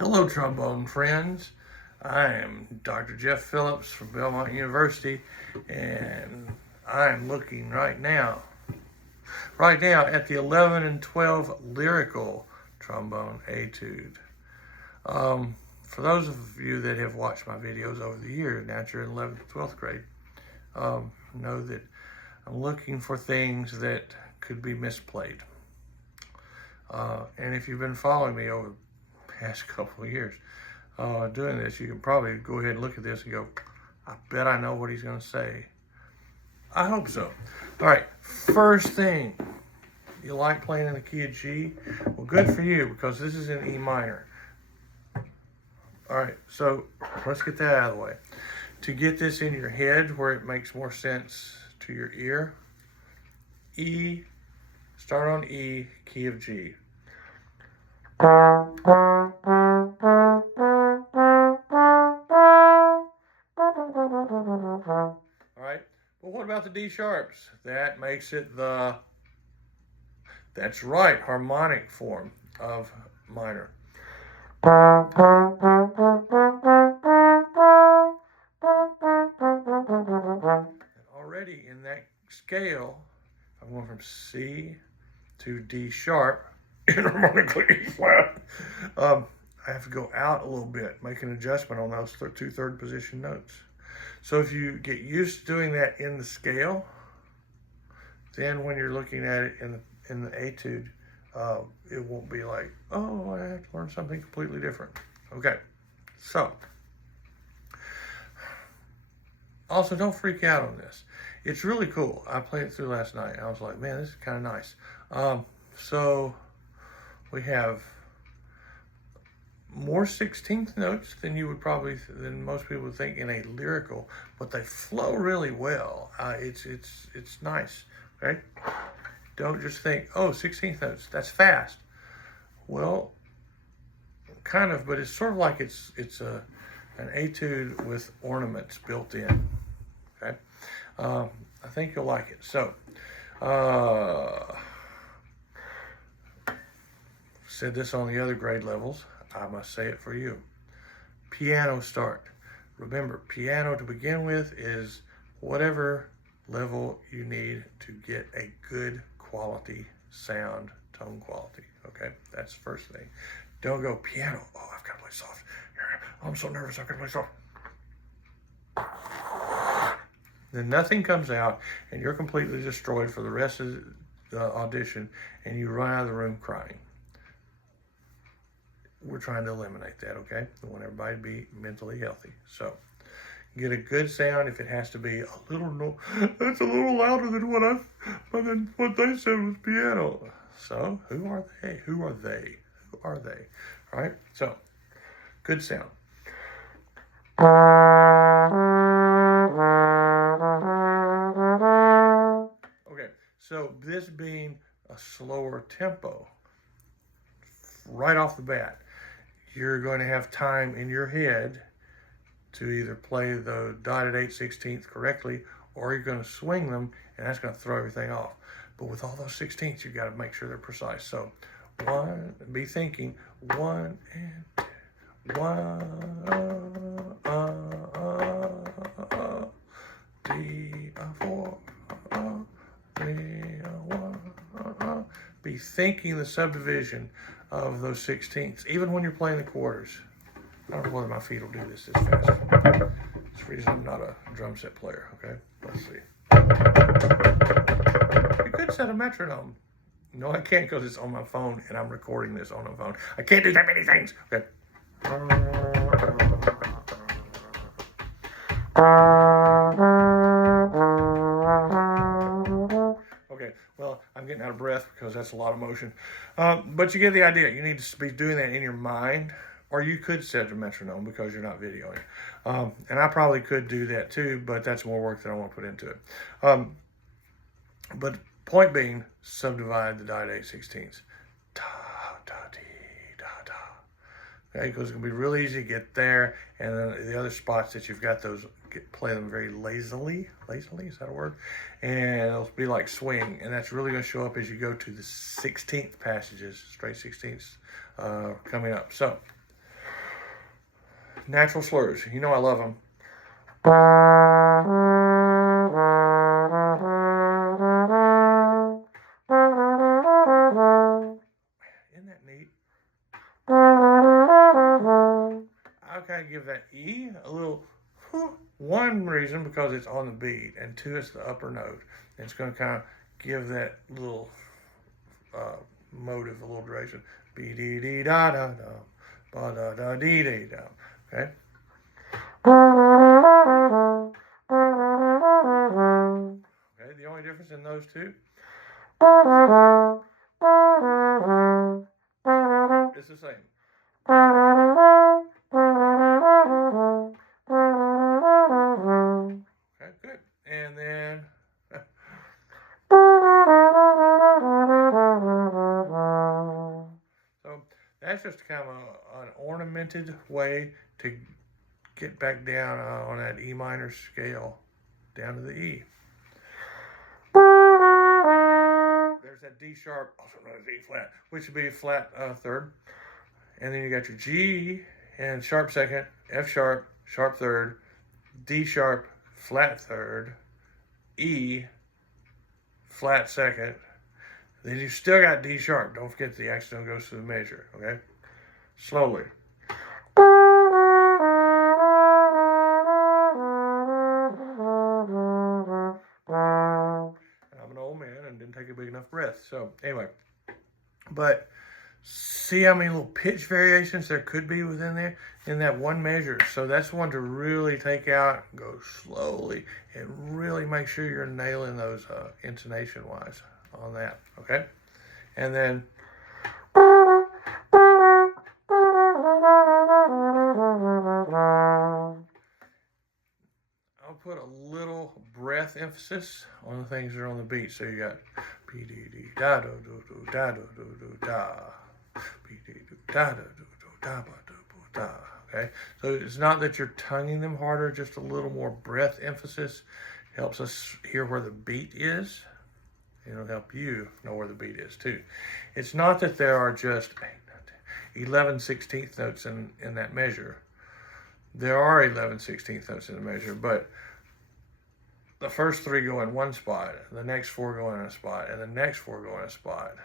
Hello, trombone friends. I am Dr. Jeff Phillips from Belmont University, and I'm looking right now at the 11 and 12 lyrical trombone etude. For those of you that have watched my videos over the years, now that you're in 11th and 12th grade, know that I'm looking for things that could be misplayed. And if you've been following me over the past couple of years doing this, you can probably go ahead and look at this and go, I bet I know what he's going to say. I hope so. All right, first thing, you like playing in the key of G? Well, good for you, because this is in E minor. All right, so let's get that out of the way. To get this in your head where it makes more sense to your ear, E, start on E, key of G. All right, but what about the D sharps? That makes it that's right, harmonic form of minor. And already in that scale, I'm going from C to D sharp in harmonically E flat. I have to go out a little bit, make an adjustment on those two third position notes. So if you get used to doing that in the scale, then when you're looking at it in the etude, it won't be like, oh, I have to learn something completely different. Okay, so also don't freak out on this. It's really cool. I played it through last night. I was like, man, this is kind of nice. So we have more 16th notes than than most people would think in a lyrical, but they flow really well. It's nice, okay? Don't just think, oh, 16th notes, that's fast. Well, kind of, but it's sort of like it's an etude with ornaments built in, okay? I think you'll like it. So, said this on the other grade levels. I must say it for you. Piano start. Remember, piano to begin with is whatever level you need to get a good quality sound, tone quality, okay? That's the first thing. Don't go piano. Oh, I've got to play soft. I'm so nervous, I've got to play soft. Then nothing comes out, and you're completely destroyed for the rest of the audition, and you run out of the room crying. We're trying to eliminate that, okay? We want everybody to be mentally healthy. So get a good sound. If it has to be a little, no, that's a little louder than what they said was piano. So who are they? Who are they? Who are they? All right. So good sound. Okay. So this being a slower tempo, right off the bat, you're going to have time in your head to either play the dotted 8/16 correctly, or you're going to swing them, and that's going to throw everything off. But with all those 16ths, you've got to make sure they're precise. So be thinking 1 and 2, 1, D, 4, 3, 1. Be thinking the subdivision of those 16ths, even when you're playing the quarters. I don't know whether my feet will do this fast. That's the reason I'm not a drum set player, okay? Let's see. You could set a metronome. No, I can't, because it's on my phone, and I'm recording this on my phone. I can't do that many things. Okay. Okay, well, I'm getting out of breath because that's a lot of motion. But you get the idea. You need to be doing that in your mind, or you could set a metronome because you're not videoing. And I probably could do that too, but that's more work than I want to put into it. But point being, subdivide the dotted 8/16. Da, da, dee, da, da. Okay, because it's going to be real easy to get there, and then the other spots that you've got those, play them very lazily, is that a word? And it'll be like swing, and that's really going to show up as you go to the 16th passages, straight 16ths coming up. So natural slurs. You know I love them. Isn't that neat? I'll kind of give that E a little, one reason because it's on the beat, and two, it's the upper note. And it's going to kind of give that little motive a little duration. B dee dee da da da, ba da da dee dee da. Okay. Okay. The only difference in those two is the same. Okay, good. And then so that's just kind of an ornamented way to get back down on that E minor scale down to the E. There's that D sharp, also known as E flat, which would be a flat third. And then you got your G and sharp second, F sharp, sharp third, D sharp, flat third, E, flat second. Then you still got D sharp. Don't forget the accent goes to the measure, okay? Slowly. I'm an old man and didn't take a big enough breath. So anyway, but see how many little pitch variations there could be within there in that one measure. So that's one to really take out, go slowly, and really make sure you're nailing those intonation wise on that. Okay, and then I'll put a little breath emphasis on the things that are on the beat. So you got B D D da do do do da do do do da, B D do da do do do da ba do do da. Okay, so it's not that you're tonguing them harder, just a little more breath emphasis helps us hear where the beat is. It'll help you know where the beat is too. It's not that there are just 11/16 notes in that measure. There are 11/16 notes in the measure, but the first three go in one spot, the next four go in a spot, and the next four go in a spot.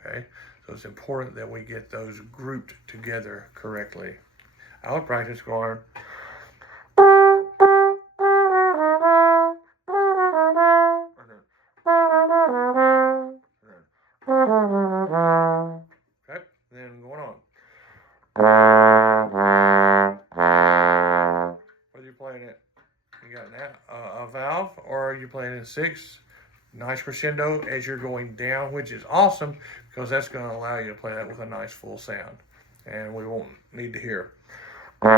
Okay, so it's important that we get those grouped together correctly. I would practice going. Okay, then going on. Whether you're playing it, you got a valve, or you're playing in six, nice crescendo as you're going down, which is awesome because that's going to allow you to play that with a nice full sound, and we won't need to hear. Okay,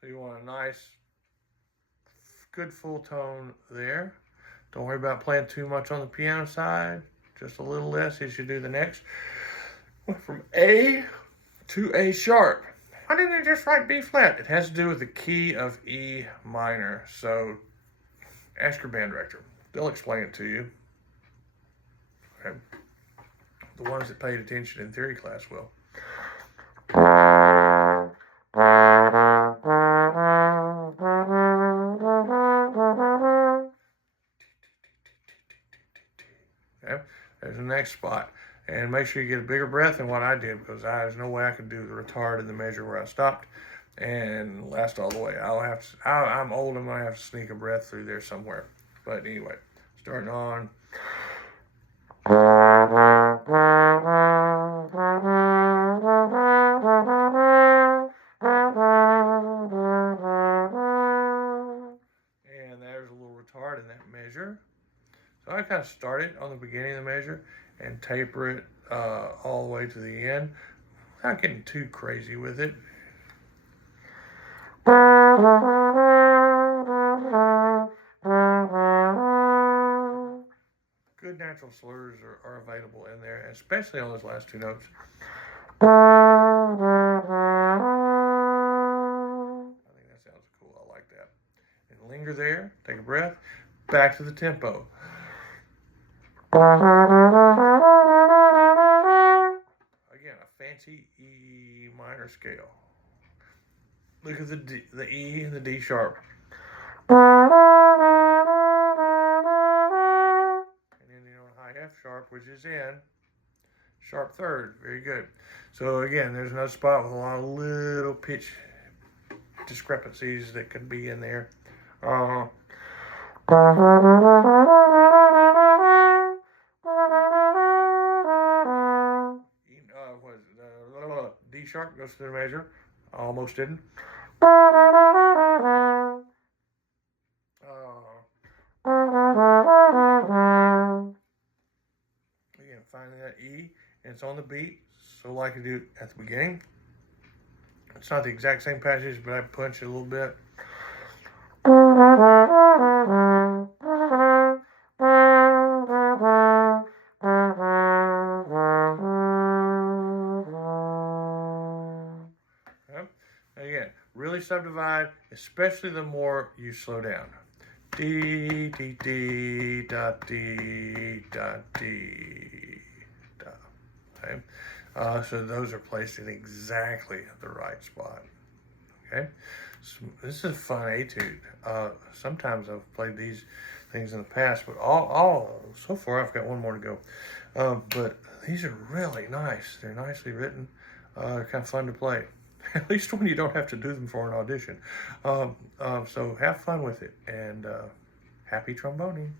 so you want a nice, good full tone there. Don't worry about playing too much on the piano side. Just a little less as you do the next. Went from A to A sharp. Why didn't I just write B flat? It has to do with the key of E minor. So ask your band director. They'll explain it to you. Okay. The ones that paid attention in theory class will. Okay. There's the next spot. And make sure you get a bigger breath than what I did because there's no way I could do the retard in the measure where I stopped and last all the way. I'm old and I have to sneak a breath through there somewhere. But anyway, starting on. And there's a little retard in that measure. So I kind of start it on the beginning of the measure and taper it all the way to the end. Not getting too crazy with it. Good natural slurs are available in there, especially on those last two notes. I think that sounds cool. I like that. And linger there, take a breath, back to the tempo. Again, a fancy E minor scale. Look at the E and the D sharp. And then high F sharp, which is in sharp third. Very good. So again, there's another spot with a lot of little pitch discrepancies that could be in there. D sharp goes to the measure. Almost didn't. Again, finding that E, and it's on the beat, so like I do at the beginning. It's not the exact same passage, but I punch it a little bit. Again, really subdivide, especially the more you slow down. D, D, D, da, D, da, D, da. Okay? So those are placed in exactly the right spot. Okay? So this is a fun etude. Sometimes I've played these things in the past, but so far I've got one more to go. But these are really nice. They're nicely written. They're kind of fun to play. At least when you don't have to do them for an audition. So have fun with it, and happy tromboning.